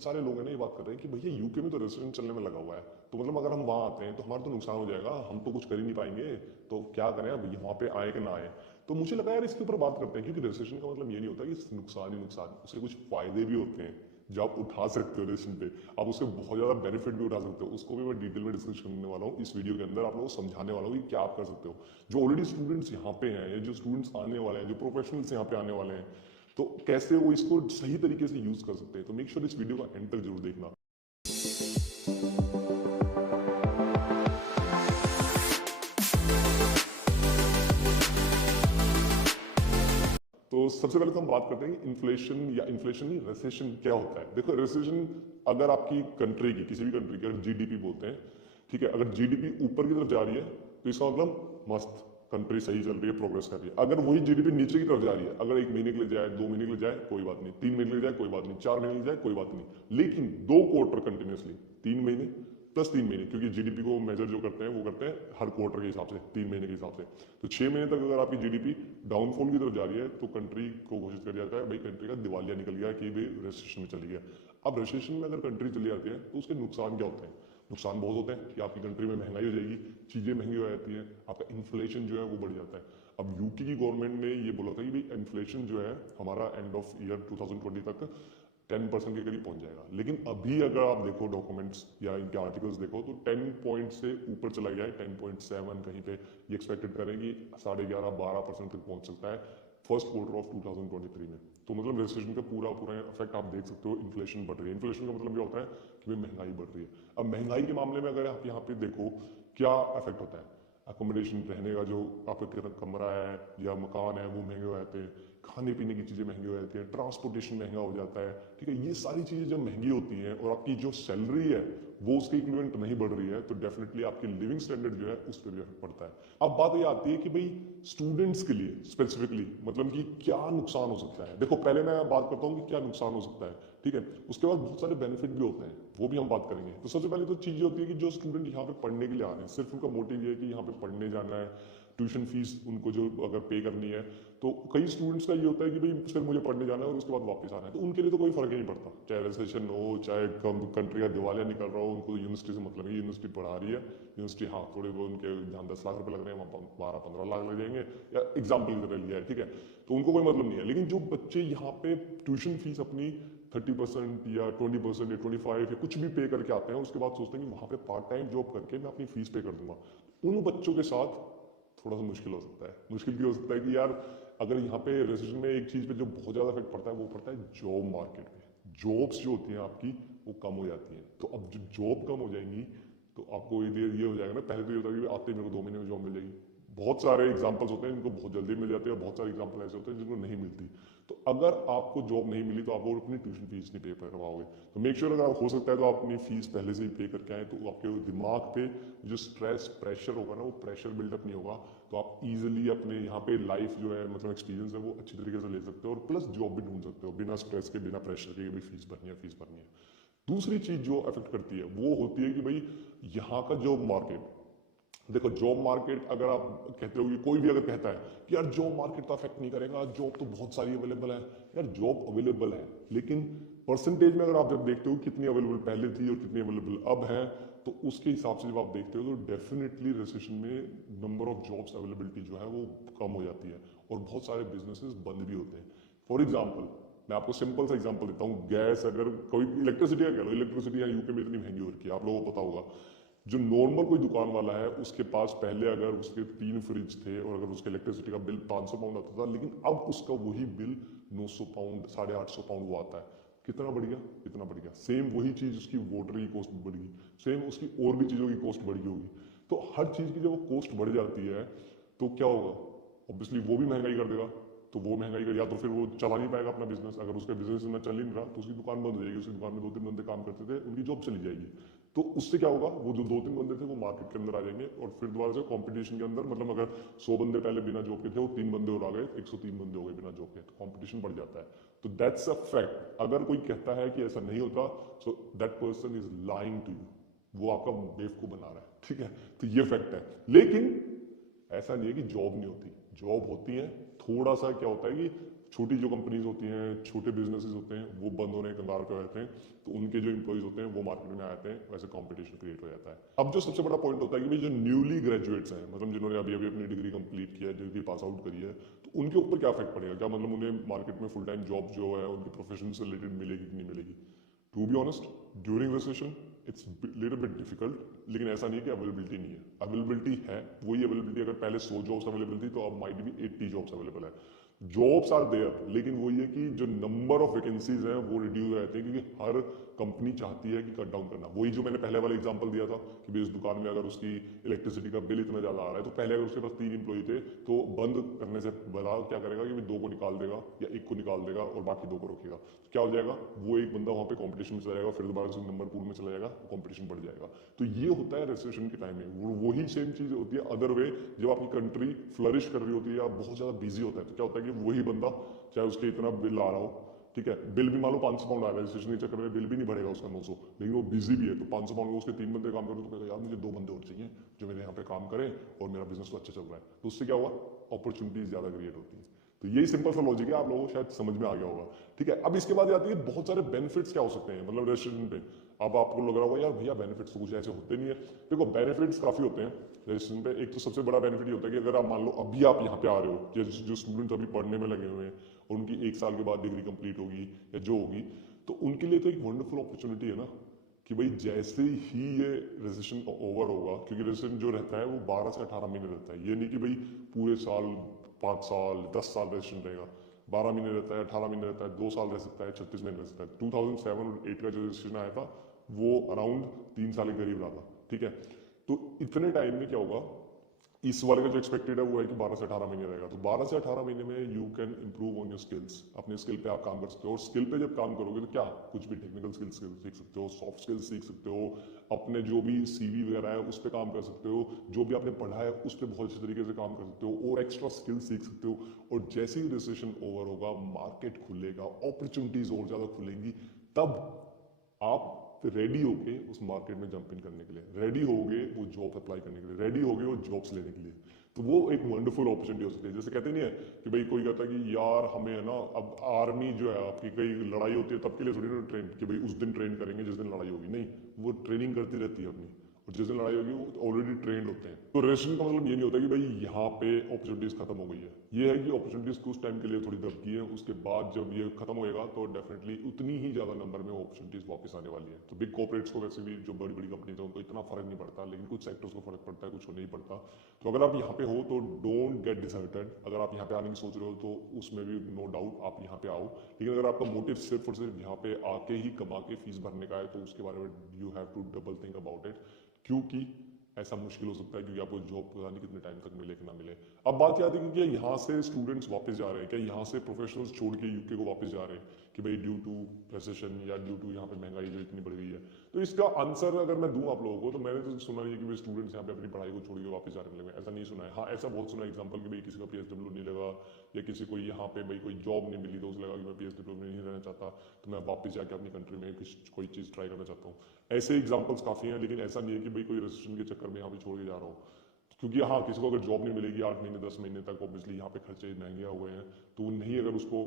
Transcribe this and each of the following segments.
बहुत सारे लोग हैं ना ये बात कर रहे हैं कि भैया यूके में तो रेसिडेंट चलने में लगा हुआ है, तो मतलब अगर हम वहाँ आते हैं तो हमारा तो नुकसान हो जाएगा, हम तो कुछ कर ही नहीं पाएंगे, तो क्या करें अब वहाँ पे आए कि ना आए। तो मुझे लगा यार इसके ऊपर बात करते हैं, क्योंकि रेसिडेंट का मतलब ये नहीं होता कि नुकसान ही नुकसान, उसके कुछ फायदे भी होते हैं जो आप उठा सकते हो रेसिडेंट पे, आप उसके बहुत ज़्यादा बेनिफिट भी उठा सकते हो। उसको भी मैं डिटेल में डिस्कस करने वाला हूँ इस वीडियो के अंदर, आप लोगों को समझाने वाला हूँ कि क्या आप कर सकते हो। जो ऑलरेडी स्टूडेंट्स यहाँ पे हैं या जो स्टूडेंट्स आने वाले हैं, जो प्रोफेशनल्स यहाँ पे आने वाले हैं, तो कैसे वो इसको सही तरीके से यूज कर सकते हैं। तो मेक श्योर इस वीडियो का एंड तक जरूर देखना। तो सबसे पहले तो हम बात करते हैं कि इन्फ्लेशन या इन्फ्लेशन नहीं, रेसेशन क्या होता है। देखो रेसेशन अगर आपकी कंट्री की, किसी भी कंट्री की अगर जीडीपी बोलते हैं, ठीक है, अगर जीडीपी ऊपर की तरफ जा रही है तो इसका मतलब मस्त, कंट्री सही चल रही है, प्रोग्रेस कर रही है। अगर वही जीडीपी नीचे की तरफ जा रही है, अगर 1 महीने के लिए जाए, 2 महीने के लिए जाए कोई बात नहीं, 3 महीने के लिए जाए कोई बात नहीं, 4 महीने के लिए जाए कोई बात नहीं, लेकिन 2 क्वार्टर कंटिन्यूसली, 3 महीने प्लस 3 महीने, क्योंकि जीडीपी को मेजर जो करते हैं वो करते हैं हर क्वार्टर के हिसाब से, 3 महीने के हिसाब से। तो 6 महीने तक अगर आपकी जीडीपी डाउनफॉल की तरफ जा रही है तो कंट्री को घोषित कर जाता है भाई कंट्री का दिवालिया निकल गया, कि भाई रेसेशन में चली गया। अब रेसेशन में अगर कंट्री चली जाती है तो उसके नुकसान क्या होते हैं? नुकसान बहुत होते हैं कि आपकी कंट्री में महंगाई हो जाएगी, चीज़ें महंगी हो जाती हैं, आपका इन्फ्लेशन जो है वो बढ़ जाता है। अब यूके की गवर्नमेंट ने ये बोला था कि भाई इन्फ्लेशन जो है हमारा एंड ऑफ ईयर 2020 तक 10% के करीब पहुंच जाएगा, लेकिन अभी अगर आप देखो डॉक्यूमेंट्स या इनके आर्टिकल्स देखो तो 10 पॉइंट से ऊपर चला गया है, 10.7 कहीं पे ये एक्सपेक्टेड करें कि 11.5-12% तक पहुंच सकता है फर्स्ट क्वार्टर ऑफ 2023 में। तो मतलब रेसेशन का पूरा पूरा इफेक्ट आप देख सकते हो, इन्फ्लेशन बढ़ रही है। इन्फ्लेशन का मतलब क्या होता है कि भाई महंगाई बढ़ रही है। अब महंगाई के मामले में अगर आप यहाँ पे देखो क्या इफेक्ट होता है, अकोमोडेशन, रहने का जो आपका कमरा है या मकान है वो महंगे हो जाते हैं, खाने पीने की चीज़ें महंगी हो जाती है, ट्रांसपोर्टेशन महंगा हो जाता है, ठीक है। ये सारी चीज़ें जब महंगी होती हैं और आपकी जो सैलरी है वो उसके इक्विवेलेंट नहीं बढ़ रही है, तो डेफिनेटली आपकी लिविंग स्टैंडर्ड जो है उस पर भी इफेक्ट पड़ता है। अब बात ये आती है कि भाई स्टूडेंट्स के लिए स्पेसिफिकली मतलब कि क्या नुकसान हो सकता है। देखो पहले मैं बात करता हूँ कि क्या नुकसान हो सकता है, ठीक है, उसके बाद बहुत सारे बेनिफिट भी होते हैं, वो भी हम बात करेंगे। तो सबसे पहले तो चीज़ होती है कि जो स्टूडेंट यहाँ पे पढ़ने के लिए आ रहे हैं, सिर्फ उनका मोटिव ये है कि यहाँ पे पढ़ने जाना है, ट्यूशन फीस उनको जो अगर पे करनी है, तो कई स्टूडेंट्स का ये होता है कि भाई सिर्फ मुझे पढ़ने जाना है और उसके बाद वापस आना है, तो उनके लिए तो कोई फर्क ही नहीं पड़ता, चाहे रेसेशन हो चाहे कंट्री का दिवालिया निकल रहा हो, उनको यूनिवर्सिटी से मतलब है, यूनिवर्सिटी पढ़ा रही है, यूनिवर्सिटी हाँ थोड़े वो उनके जहाँ 10 लाख रुपए लग रहे हैं वहाँ 12-15 लाख लग जाएंगे, या एग्जाम्पल की तरह लिया है, ठीक है, तो उनको कोई मतलब नहीं है। लेकिन जो बच्चे यहाँ पे ट्यूशन फीस अपनी 30% या 20% या 25 या कुछ भी पे करके आते हैं, उसके बाद सोचते हैं कि वहाँ पे पार्ट टाइम जॉब करके मैं अपनी फीस पे कर दूंगा, उन बच्चों के साथ थोड़ा सा मुश्किल हो सकता है। मुश्किल क्यों हो सकता है कि यार अगर यहाँ पे रेसिडेंट में एक चीज़ पे जो बहुत ज़्यादा इफेक्ट पड़ता है वो पड़ता है जॉब मार्केट पे। जॉब्स जो होती हैं आपकी वो कम हो जाती हैं, तो अब जो जॉब कम हो जाएंगी तो आपको ये हो जाएगा ना, पहले तो ये होता है कि आते ही मेरे को 2 महीने में जॉब मिल जाएगी। बहुत सारे एग्जाम्पल्स होते हैं जिनको बहुत जल्दी मिल जाती है और बहुत सारे एग्जाम्पल ऐसे होते हैं जिनको नहीं मिलती। तो अगर आपको जॉब नहीं मिली तो आप वो अपनी ट्यूशन फीस नहीं पे करवाओगे, तो मेक श्योर अगर हो सकता है तो आप अपनी फीस पहले से ही पे करके आए, तो आपके दिमाग पे जो स्ट्रेस प्रेशर होगा ना वो प्रेशर बिल्डअप नहीं होगा, तो आप इजीली अपने यहाँ पे लाइफ जो है मतलब एक्सपीरियंस है वो अच्छी तरीके से ले सकते हो और प्लस जॉब भी ढूंढ सकते हो बिना स्ट्रेस के, बिना प्रेशर के भी फीस भरनी है फीस भरनी है। दूसरी चीज जो अफेक्ट करती है वो होती है कि भाई यहाँ का जॉब मार्केट। देखो जॉब मार्केट अगर आप कहते हो कि कोई भी अगर कहता है कि यार जॉब मार्केट तो अफेक्ट नहीं करेगा, जॉब तो बहुत सारी अवेलेबल है, यार जॉब अवेलेबल है, लेकिन परसेंटेज में अगर आप जब देखते हो कितनी अवेलेबल पहले थी और कितनी अवेलेबल अब है, तो उसके हिसाब से जब आप देखते हो तो डेफिनेटली रिसेशन में नंबर ऑफ जॉब्स अवेलेबिलिटी जो है वो कम हो जाती है और बहुत सारे बिजनेसेस बंद भी होते हैं। फॉर एग्जाम्पल मैं आपको सिंपल सा एग्जांपल देता हूँ, गैस अगर कोई इलेक्ट्रिसिटी का कह लो, इलेक्ट्रिसिटी यहाँ यूके में इतनी महंगी हो रखी है, आप लोगों को पता होगा। जो नॉर्मल कोई दुकान वाला है उसके पास पहले अगर उसके 3 फ्रिज थे और अगर उसके इलेक्ट्रिसिटी का बिल 500 पाउंड आता था, लेकिन अब उसका वही बिल 900 पाउंड 850 पाउंड वो आता है। कितना बढ़ गया, कितना बढ़ गया। सेम वही चीज़ उसकी वाटर की कॉस्ट बढ़ गई, सेम उसकी और भी चीज़ों की कॉस्ट बढ़ गई होगी। तो हर चीज़ की जब वो कॉस्ट बढ़ जाती है तो क्या होगा, ऑब्वियसली वो भी महंगाई कर देगा, तो वो महंगाई कर, या तो फिर वो चला नहीं पाएगा अपना बिजनेस, अगर उसका बिजनेस में चल ही नहीं रहा तो उसकी दुकान बंद हो जाएगी, उसकी दुकान में 2-3 बंदे काम करते थे उनकी जॉब चली जाएगी। तो उससे क्या होगा, वो जो 2-3 बंदे थे वो मार्केट के अंदर आ जाएंगे और फिर दोबारा से कंपटीशन के अंदर, मतलब अगर 100 बंदे पहले बिना जॉब के थे वो 3 बंदे और आ गए, 103 बंदे हो गए बिना जॉब के, तो कंपटीशन बढ़ जाता है। तो दैट्स अ फैक्ट। अगर कोई कहता है कि ऐसा नहीं होता so that person is lying to you, वो आपका बेवकूफ बना रहा है, ठीक है। तो ये फैक्ट है, लेकिन ऐसा नहीं है कि जॉब नहीं होती, जॉब होती है। थोड़ा सा क्या होता है कि छोटी जो कंपनीज होती हैं, छोटे बिजनेसेस होते हैं, वो बंद होने के कगार पे रहते हैं, तो उनके जो एम्प्लॉयज होते हैं वो मार्केट में आते हैं, वैसे कंपटीशन क्रिएट हो जाता है। अब जो सबसे बड़ा पॉइंट होता है कि भाई जो न्यूली ग्रेजुएट्स हैं, मतलब जिन्होंने अभी अभी अपनी डिग्री कंप्लीट किया है, डिग्री पास आउट करी है, तो उनके ऊपर क्या इफेक्ट पड़ेगा, क्या मतलब उन्हें मार्केट में फुल टाइम जॉब जो है उनके प्रोफेशन से रिलेटेड मिलेगी कि नहीं मिलेगी। To be honest, during recession it's little bit difficult, लेकिन ऐसा नहीं है कि अवेलेबिलिटी नहीं है, अवेलेबिलिटी है। वही अवेलेबिलिटी, अगर पहले 100 जॉब्स अवेलेबल थी तो अब माइट भी 80 जॉब्स अवेलेबल है। जॉब्स आर देयर, लेकिन वही है कि जो नंबर ऑफ वैकेंसीज हैं वो रिड्यूस हो जाते हैं, क्योंकि हर कंपनी चाहती है कि कट डाउन करना। वही जो मैंने पहले वाला एग्जांपल दिया था कि भाई इस दुकान में अगर उसकी इलेक्ट्रिसिटी का बिल इतना ज़्यादा आ रहा है, तो पहले अगर उसके पास 3 एम्प्लॉई थे तो बंद करने से भला क्या करेगा कि 2 को निकाल देगा या 1 को निकाल देगा और बाकी 2 को रखेगा। तो क्या हो जाएगा, वो एक बंदा वहाँ पे कॉम्पिटिशन में चला जाएगा, फिर दोबारा से नंबर पूल में चला जाएगा, कॉम्पिटिशन बढ़ जाएगा। तो ये होता है रिसेशन के टाइम में। वही सेम चीज़ होती है अदर वे, जब आपकी कंट्री फ्लरिश कर रही होती है या बहुत ज़्यादा बिजी होता है, तो क्या होता है कि वही बंदा, चाहे उसके इतना बिल आ रहा हो, ठीक है, बिल भी मान लो 500 पाउंड आ रहा है, रजिस्ट्रेशन के चक्कर में बिल भी नहीं बढ़ेगा उसका 900, लेकिन वो बिजी भी है, तो 500 पाउंड में उसके 3 बंदे काम करें तो कहेगा यार मुझे 2 बंदे और चाहिए जो मेरे यहाँ पे काम करें और मेरा बिजनेस तो अच्छा चल रहा है। तो उससे क्या हुआ, अपॉर्चुनिटीज ज़्यादा क्रिएट होती है। तो यही सिंपल सा लॉजिक है, आप लोगों को शायद समझ में आ गया होगा। ठीक है, अब इसके बाद आती है बहुत सारे बेनिफिट्स क्या हो सकते हैं, मतलब रजिस्ट्रेशन पे। अब आपको लग रहा होगा यार भैया बेनिफिट्स तो कुछ ऐसे होते नहीं है। देखो बेनिफिट्स काफ़ी होते हैं रजिस्ट्रेशन पे। एक तो सबसे बड़ा बेनिफिट ये होता है कि अगर आप मान लो अभी आप यहाँ पे आ रहे हो, या जो स्टूडेंट्स अभी पढ़ने में लगे हुए हैं और उनकी 1 साल के बाद डिग्री कंप्लीट होगी या जो होगी, तो उनके लिए तो एक वंडरफुल अपॉर्चुनिटी है ना कि भाई जैसे ही ये रजिस्ट्रेशन ओवर होगा, क्योंकि रजिस्ट्रेशन जो रहता है वो 12 से 18 महीने रहता है। ये नहीं कि भाई पूरे साल 5 साल 10 साल रजिस्ट्रेशन रहेगा। 12 महीने रहता है, 18 महीने रहता है, 2 साल रह सकता है, 36 महीने रह सकता है। 2007 और 8 का जो रजिस्ट्रेशन आया था वो अराउंड 3 साल के करीब रहा था। ठीक है, तो इतने टाइम में क्या होगा, इस वाले का जो एक्सपेक्टेड है वो है कि 12 से 18 महीने रहेगा। तो 12 से 18 महीने में you can improve on your skills, अपने स्किल पे आप काम कर सकते हो। और स्किल पे जब काम करोगे तो क्या कुछ भी टेक्निकल स्किल्स सीख सकते हो, सॉफ्ट स्किल्स सीख सकते हो, अपने जो भी सीवी वगैरह है उस पर काम कर सकते हो, जो भी आपने पढ़ा है उस पर बहुत अच्छे तरीके से काम कर सकते हो और एक्स्ट्रा स्किल्स सीख सकते हो। और जैसे ही रजिस्ट्रेशन ओवर होगा, मार्केट खुलेगा, अपॉर्चुनिटीज और ज़्यादा खुलेंगी, तब आप रेडी होगे उस मार्केट में जंप इन करने के लिए, रेडी होगे वो जॉब अप्लाई करने के लिए, रेडी होगे वो जॉब्स लेने के लिए। तो वो एक वंडरफुल अपॉर्चुनिटी हो सकती है। जैसे कहते नहीं है कि भाई कोई कहता है कि यार हमें है ना, अब आर्मी जो है आपकी कई लड़ाई होती है तब के लिए थोड़ी ना ट्रेन कि भाई उस दिन ट्रेन करेंगे जिस दिन लड़ाई होगी, नहीं, वो ट्रेनिंग करती रहती है अपनी, और जिस दिन लड़ाई होगी वो ऑलरेडी ट्रेंड होते हैं। तो रजिस्ट्रेशन का मतलब ये नहीं होता कि भाई यहाँ पे अपॉर्चुनिटीज खत्म हो गई है, ये है कि अपॉर्चुनिटीज कुछ टाइम के लिए थोड़ी दबकी है, उसके बाद जब ये खत्म होएगा तो डेफिनेटली उतनी ही ज्यादा नंबर में अपॉर्चुनिटीज वापस आने वाली है। तो बिग कॉर्पोरेट्स को वैसे भी जो बड़ी बड़ी कंपनीज है उनको इतना फर्क नहीं पड़ता, लेकिन कुछ सेक्टर्स को फर्क पड़ता है, कुछ को नहीं पड़ता। तो अगर आप यहाँ पे हो तो डोंट गेट डिसअपॉइंटेड। अगर आप यहाँ पे आने की सोच रहे हो तो उसमें भी नो डाउट आप यहाँ पे आओ, लेकिन अगर आपका मोटिव सिर्फ और सिर्फ यहाँ पे आके ही कमा के फीस भरने का है तो उसके बारे में you have to double think about it, क्योंकि ऐसा मुश्किल हो सकता है, क्योंकि आपको जॉब पता नहीं कितने टाइम तक मिले कि ना मिले। अब बात क्या आती है कि यहाँ से स्टूडेंट्स वापस जा रहे हैं, क्या यहाँ से प्रोफेशनल्स छोड़ के यूके को वापस जा रहे हैं कि भाई ड्यू टू रिसेशन या ड्यू टू यहाँ पे महंगाई जो इतनी बढ़ गई है। तो इसका आंसर अगर मैं दूं आप लोगों को, तो मैंने तो सुना नहीं है कि भाई स्टूडेंट्स यहाँ पे अपनी पढ़ाई को छोड़ के वापस जाने लगे, ऐसा नहीं सुना है। हाँ, ऐसा बहुत सुना एग्जाम्पल कि भाई किसी का PSW नहीं लगा या किसी को यहाँ पे भाई कोई जॉब नहीं मिली तो उसे लगा कि मैं PSW में नहीं रहना चाहता, तो मैं वापस जाके अपनी कंट्री में कोई चीज़ ट्राई करना चाहता हूँ। ऐसे एग्जाम्पल्स काफ़ी हैं, लेकिन ऐसा नहीं है कि भाई कोई रजिस्ट्रेशन के चक्कर में यहाँ पे छोड़ के जा रहा हूँ। क्योंकि हाँ, किसी को अगर जॉब नहीं मिलेगी 8 महीने 10 महीने तक, ऑब्वियसली यहाँ पे खर्चे महंगे हुए हैं, तो नहीं अगर उसको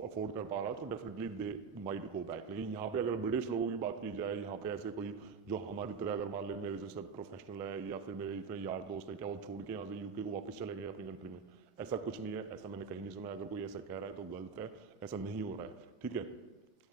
अफोर्ड कर पा रहा तो definitely they might go back. लेकिन यहाँ पे अगर ब्रिटिश लोगों की बात की जाए, यहाँ पे ऐसे कोई जो हमारी तरह अगर मान लें मेरे जैसे प्रोफेशनल है या फिर मेरे इतने यार दोस्त है, क्या वो छोड़ के यहाँ से यूके को वापस चले गए अपनी कंट्री में? ऐसा कुछ नहीं है, ऐसा मैंने कहीं नहीं सुना। अगर कोई ऐसा कह रहा है तो गलत है, ऐसा नहीं हो रहा है। ठीक है,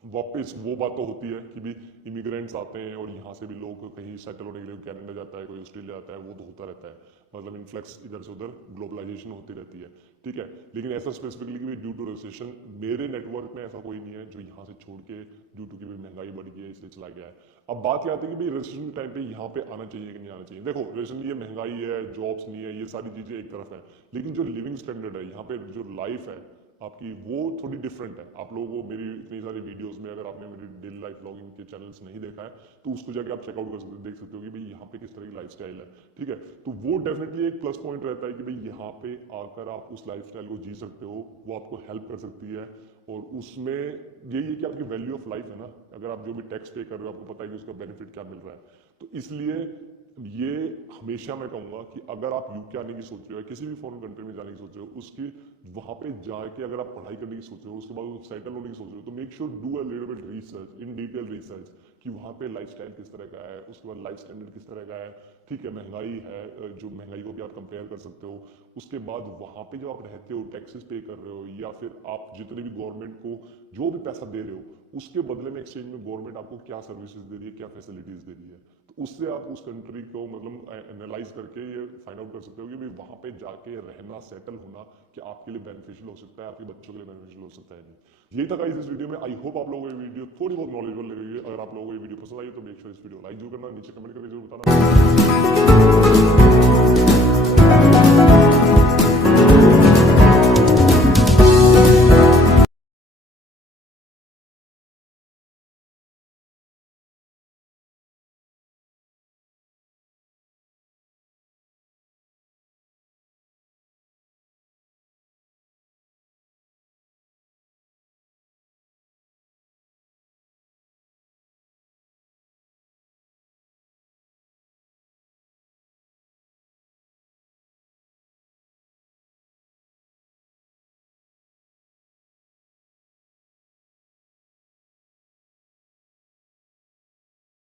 वापस वो बात तो होती है कि भी इमिग्रेंट्स आते हैं और यहाँ से भी लोग कहीं सेटल होने के लिए कनाडा जाता है, कोई ऑस्ट्रेलिया जाता है, वो तो होता रहता है, मतलब इन्फ्लक्स इधर से उधर ग्लोबलाइजेशन होती रहती है। ठीक है, लेकिन ऐसा स्पेसिफिकली कि ड्यू टू रिसेशन मेरे नेटवर्क में ऐसा कोई नहीं है जो यहाँ से छोड़ के ड्यू टू की भी महंगाई बढ़ गई है इसलिए चला गया है। अब बात क्या आती है कि भाई रजिस्ट्रेशन के टाइम पे यहाँ पे आना चाहिए कि नहीं आना चाहिए। देखो रजिस्ट्रेशन, ये महंगाई है, जॉब्स नहीं है, ये सारी चीज़ें एक तरफ है, लेकिन जो लिविंग स्टैंडर्ड है यहाँ पे, जो लाइफ है आपकी, वो थोड़ी डिफरेंट है। आप लोगों को मेरी इतनी सारी वीडियोस में, अगर आपने मेरी डेली लाइफ व्लॉगिंग के चैनल्स नहीं देखा है तो उसको जाके आप चेकआउट कर सकते हो, देख सकते हो कि भाई यहाँ पे किस तरह की लाइफस्टाइल है। ठीक है, तो वो डेफिनेटली एक प्लस पॉइंट रहता है कि भाई यहाँ पे आकर आप उस लाइफस्टाइल को जी सकते हो, वो आपको हेल्प कर सकती है। और उसमें यही है कि आपकी वैल्यू ऑफ लाइफ है ना, अगर आप जो भी टैक्स पे कर रहे हो आपको पता है कि उसका बेनिफिट क्या मिल रहा है। तो इसलिए ये हमेशा मैं कहूँगा कि अगर आप यूके आने की सोच रहे हो या किसी भी फॉरेन कंट्री में जाने की सोच रहे हो, उसकी वहाँ पे जाके अगर आप पढ़ाई करने की सोच रहे हो, उसके बाद सेटल होने की सोच रहे हो, तो make sure do a little bit research, in detail research कि वहाँ पे लाइफस्टाइल किस तरह का है, उसके बाद लाइफ स्टैंडर्ड किस तरह का है, ठीक है, महंगाई है, जो महंगाई को भी आप कंपेयर कर सकते हो। उसके बाद वहाँ पे जो आप रहते हो, टैक्सेस पे कर रहे हो, या फिर आप जितने भी गवर्नमेंट को जो भी पैसा दे रहे हो, उसके बदले में एक्सचेंज में गवर्नमेंट आपको क्या सर्विसेज दे रही है, क्या फैसिलिटीज दे रही है, तो उससे आप उस कंट्री को मतलब एनालाइज करके ये फाइंड आउट कर सकते हो कि भाई वहाँ पे जाके रहना, सेटल होना क्या आपके लिए बेनिफिशियल हो सकता है, आपके बच्चों के लिए बेनिफिशियल हो सकता है नहीं। यही था गाइस इस वीडियो में। आई होप आप लोगों को ये वीडियो थोड़ी बहुत नॉलेजेबल लगी है। अगर आप लोगों को ये वीडियो पसंद आई तो मेक श्योर इस वीडियो लाइक जरूर करना, नीचे कमेंट करके जरूर बताना।